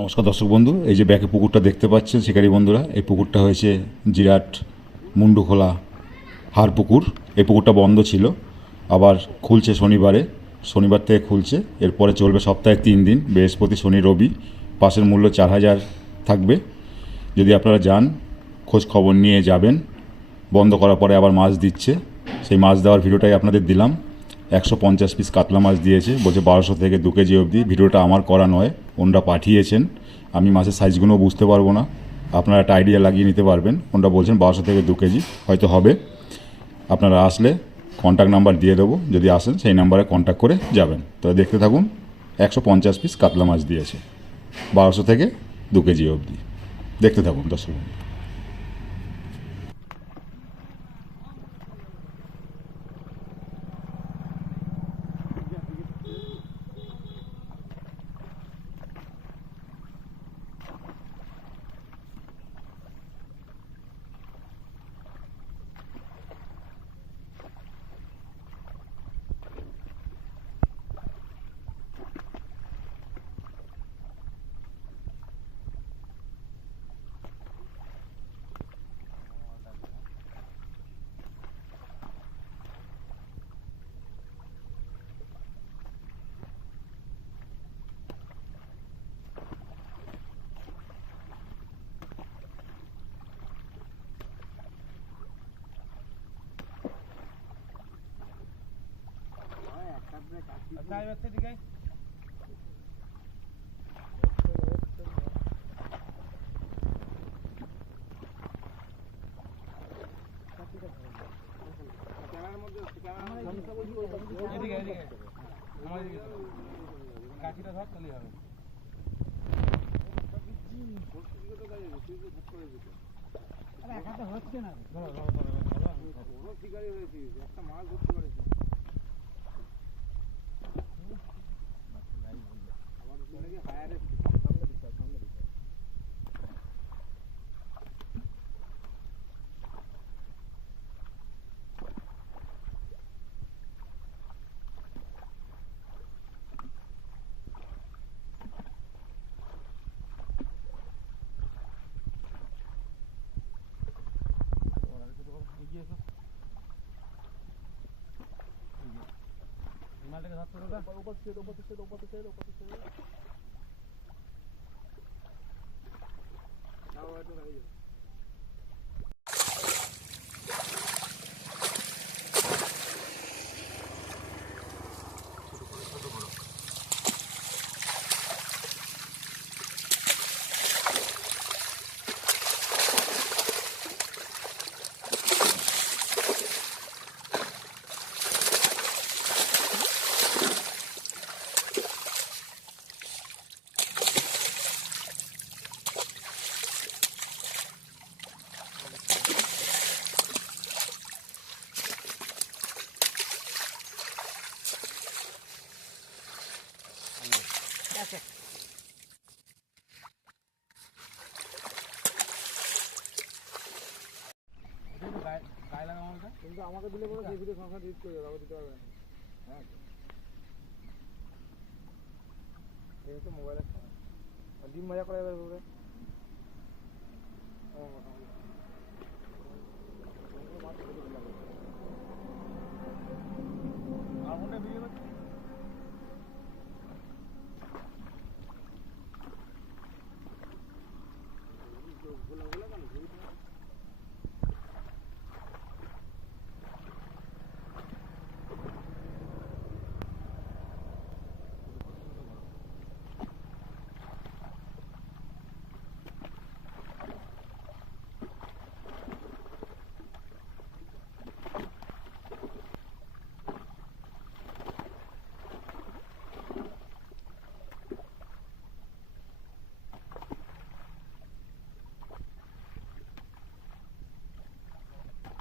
নমস্কার দর্শক বন্ধু, এই যে ব্যাকে পুকুরটা দেখতে পাচ্ছেন শিকারী বন্ধুরা, এই পুকুরটা হয়েছে জিরাট মুন্ডুখোলা হার পুকুর। এই পুকুরটা বন্ধ ছিল, আবার খুলছে শনিবার থেকে খুলছে। এরপরে চলবে সপ্তাহে 3 দিন, বৃহস্পতি শনি রবি। পাসের মূল্য 4,000 থাকবে। যদি আপনারা যান, খোঁজ খবর নিয়ে যাবেন। বন্ধ করার পরে আবার মাছ দিচ্ছে, সেই মাছ দেওয়ার ভিডিওটাই আপনাদের দিলাম। 150 পিস কাতলা মাছ দিয়েছে, বলছে 1200 থেকে 2 কেজি অবধি। ভিডিওটা আমার করা নয়, ওনরা পাঠিয়েছেন। আমি মাছের সাইজগুলোও বুঝতে পারবো না, আপনারা একটা আইডিয়া লাগিয়ে নিতে পারবেন। ওনরা বলছেন 1200 থেকে 2 কেজি হয়তো হবে। আপনারা আসলে কন্ট্যাক্ট নাম্বার দিয়ে দেবো, যদি আসেন সেই নাম্বারে কন্ট্যাক্ট করে যাবেন। তো দেখতে থাকুন, 150 পিস কাতলা মাছ দিয়েছে, 1200 থেকে 2 কেজি অবধি। দেখতে থাকুন দর্শক। হচ্ছে না একটা মাছ ধরতে পারেছে। কিন্তু আমাকে দিলে পরে সেই ভিডিও সংখ্যা ডিলিট করে দেবে, আমাকে দিতে পারবে না। হ্যাঁ, এই তো মোবাইলের ডিম ভাজা করা যাবে।